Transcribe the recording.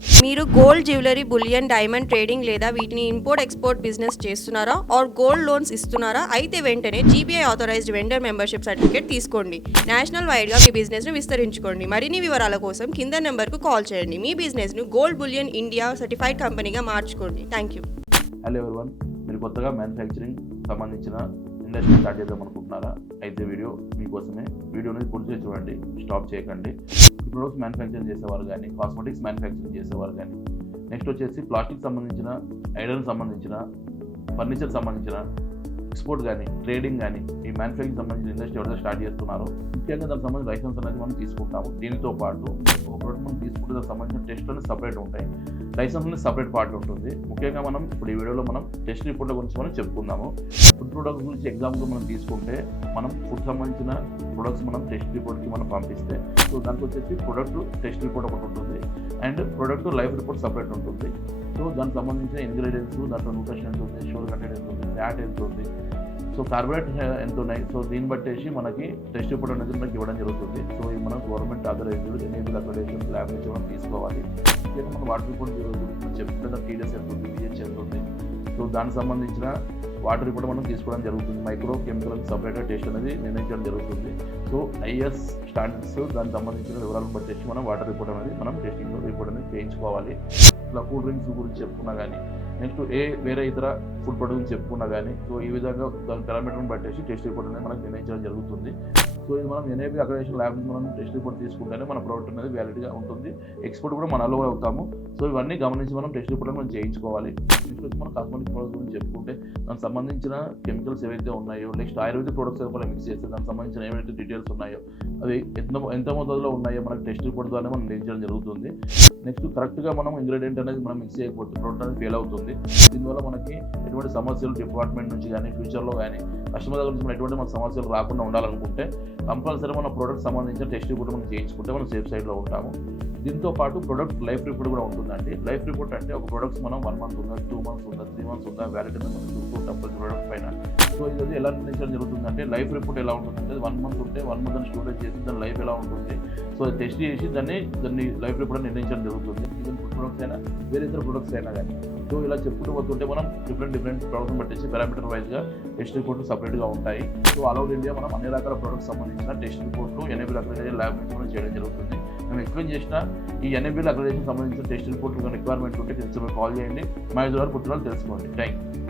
మీరు gold jewellery, bullion, diamond trading లేదా వీటిని ఇంపోర్ట్ ఎక్స్పోర్ట్ బిజినెస్ చేస్తున్నారా ఆర్ గోల్డ్ లోన్స్ ఇస్తున్నారా? అయితే వెంటనే GBI authorised vendor membership certificate తీసుకోండి. నేషనల్ వైడ్ గా మీ బిజినెస్ ను విస్తరించుకోండి. మరిన్ని వివరాల కోసం కింద నెంబర్ కు కాల్ చేయండి. మీ బిజినెస్ ను గోల్డ్ బులియన్ ఇండియా సర్టిఫైడ్ కంపెనీగా మార్చుకోండి. Thank you. హలో ఎవరివన్, మీరు కొత్తగా మ్యానుఫ్యాక్చరింగ్ సంబంధించిన ఇండస్ట్రీ స్టార్ట్ చేద్దాం అనుకుంటున్నారా? అయితే వీడియో మీకోసమే. వీడియోని పూర్తిగా చూడండి, స్టాప్ చేయకండి. ప్రొడక్ట్స్ మ్యానుఫ్యాక్చరింగ్ చేసేవారు కానీ, కాస్మెటిక్స్ మ్యానుఫ్యాక్చరింగ్ చేసేవారు కానీ, నెక్స్ట్ వచ్చేసి ప్లాస్టిక్ సంబంధించిన, ఐరన్ సంబంధించిన, ఫర్నిచర్ సంబంధించిన, ఎక్స్పోర్ట్ కానీ, ట్రేడింగ్ కానీ, ఈ మ్యానుఫ్యాక్చరింగ్ సంబంధించిన ఇండస్ట్రీ ఎవరైతే స్టార్ట్ చేస్తున్నారో ముఖ్యంగా దానికి సంబంధించిన లైసెన్స్ అనేది మనం తీసుకుంటాము. దీనితో పాటు ఒక ప్రోడక్ట్ మనం తీసుకుంటే దానికి సంబంధించిన టెస్ట్ అనేది సపరేట్ ఉంటాయి, లైసెన్స్ అనేది సపరేట్ పార్ట్ ఉంటుంది. ముఖ్యంగా మనం ఇప్పుడు ఈ వీడియోలో మనం టెస్ట్ రిపోర్ట్ల గురించి మనం చెప్పుకుందాము. ఫుడ్ ప్రొడక్ట్స్ గురించి ఎగ్జాంపుల్ మనం తీసుకుంటే, మనం ఫుడ్ సంబంధించిన ప్రొడక్ట్స్ మనం టెస్ట్ రిపోర్ట్కి మనం పంపిస్తే, సో దానికి వచ్చేసి ప్రొడక్ట్ టెస్ట్ రిపోర్ట్ ఒకటి ఉంటుంది and product life report separate ఉంటుంది. సో దానికి సంబంధించిన ఇంగ్రీడియంట్స్, దాంట్లో న్యూట్రిషన్ ఎంత ఉంది, షుగర్ కంటెంట్ ఎంత ఉంది, ఫ్యాట్ ఎంత ఉంది, సో కార్బోహైడ్రేట్ ఎంత ఉన్నాయి, సో దీన్ని బట్టేసి మనకి టెస్ట్ రిపోర్ట్ అనేది మనకి ఇవ్వడం జరుగుతుంది. సో ఇది మనం government authorised enable accreditation lab నుంచి మనం తీసుకోవాలి. ముఖ్యంగా మనం వాటర్ రిపోర్ట్ గురించి చెప్పుకుంటే టీడీఎస్ ఎంత ఉంది, పిహెచ్ ఎంత ఉంది, సో దానికి సంబంధించిన వాటర్ రిపోర్ట్ మనం తీసుకోవడం జరుగుతుంది. మైక్రో కెమికల్ సపరేట్గా టెస్ట్ అనేది నిర్ణయించడం జరుగుతుంది. సో ఐఎస్ స్టాండర్డ్స్ దానికి సంబంధించిన వివరాలను బట్టేసి మనం వాటర్ రిపోర్ట్ అనేది మనం టెస్టింగ్ రిపోర్ట్ అనేది చేయించుకోవాలి. ఇట్లా కూల్ డ్రింక్స్ గురించి చెప్పుకున్నా కానీ, నెక్స్ట్ వేరే ఇతర ఫుడ్ ప్రొడక్ట్ గురించి చెప్పుకున్నా కానీ, సో ఈ విధంగా దాని పారామీటర్ని బట్టేసి టెస్ట్ రిపోర్ట్ అనేది మనకు నిర్ణయించడం జరుగుతుంది. సో ఇది మనం ఎన్ఏబీ అక్రెడిటేషన్ ల్యాబ్ నుంచి మనం టెస్ట్ రిపోర్ట్ తీసుకుంటేనే మన ప్రోడక్ట్ అనేది వ్యాలిడ్గా ఉంటుంది. ఎక్స్పోర్ట్ కూడా మనం అలో అవుతాము. సో ఇవన్నీ గమనించి మనం టెస్ట్ రిపోర్ట్ మనం చేయించుకోవాలి. నెక్స్ట్ వచ్చి మనం కాస్మెటిక్ ప్రొడక్ట్స్ గురించి చెప్పుకుంటే, దానికి సంబంధించిన కెమికల్స్ ఏవైతే ఉన్నాయో, నెక్స్ట్ ఆయుర్వేదిక్ ప్రొడక్ట్స్ కూడా మిక్స్ చేస్తే దానికి సంబంధించిన ఏవైతే డీటెయిల్స్ ఉన్నాయో అవి ఎంత మోతాదులో ఉన్నాయో మనకు టెస్ట్ రిపోర్ట్ ద్వారా మనం నిర్ణయించడం జరుగుతుంది. నెక్స్ట్ కరెక్ట్గా మనం ఇంగ్రీడియంట్ అనేది మనం మిక్స్ చేయకపోతే ప్రోడక్ట్ అనేది ఫెయిల్ అవుతుంది. దీనివల్ల మనకి ఎటువంటి సమస్యలు డిపార్ట్మెంట్ నుంచి కానీ, ఫ్యూచర్లో కానీ కస్టమర్ దగ్గర నుంచి ఎటువంటి మన సమస్యలు రాకుండా ఉండాలనుకుంటే కంపల్సరీ మన ప్రోడక్ట్ సంబంధించిన టెస్ట్ రిపోర్ట్ మనం చేయించుకుంటే మనం సేఫ్ సైడ్లో ఉంటాము. దీంతో పాటు ప్రొడక్ట్ లైఫ్ రిపోర్ట్ కూడా ఉంటుందండి. లైఫ్ రిపోర్ట్ అంటే ఒక ప్రొడక్ట్స్ మనం 1 మంత్ ఉందా, 2 మంత్స్ ఉందా, 3 మంత్స్ ఉందా, వ్యాలిడిటీ మనం చూసుకుంటాం ప్రతి ప్రొడక్ట్ పైన. సో ఇది ఎలా నిర్ణయించడం జరుగుతుందంటే, లైఫ్ రిపోర్ట్ ఎలా ఉంటుందంటే 1 మంత్ ఉంటే 1 మంత్ అని స్టోరేజ్ చేసి దాని లైఫ్ ఎలా ఉంటుంది, సో టెస్ట్ చేసి దాన్ని లైఫ్ రిపోర్ట్ నిర్ణయించడం జరుగుతుంది. ఈవెన్ ఫుడ్ ప్రొడక్ట్స్ అయినా, వేరే ఇతర ప్రొడక్ట్స్ అయినా కానీ. సో ఇలా చెప్పుకుంటూ పోతుంటే మనం డిఫరెంట్ ప్రొడక్ట్ని బట్టేసి పారామీటర్ వైజ్గా టెస్ట్ రిపోర్ట్లు సపరేట్గా ఉంటాయి. సో ఆల్ ఓవర్ ఇండియా మనం అన్ని రకాల ప్రొడక్ట్స్ సంబంధించిన టెస్ట్ రిపోర్ట్లు ఎనేబుల్ అక్రెడిటేషన్ ల్యాబ్ నుంచి మనం చేయడం జరుగుతుంది. మేము ఎక్స్ప్లెయిన్ చేసిన ఈ ఎనేబుల్ అక్రెడిటేషన్ సంబంధించిన టెస్ట్ రిపోర్ట్లు రిక్వైర్మెంట్ ఉంటే కాల్ చేయండి. మా ద్వారా పుట్టిన తెలుసుకోండి. Thank you.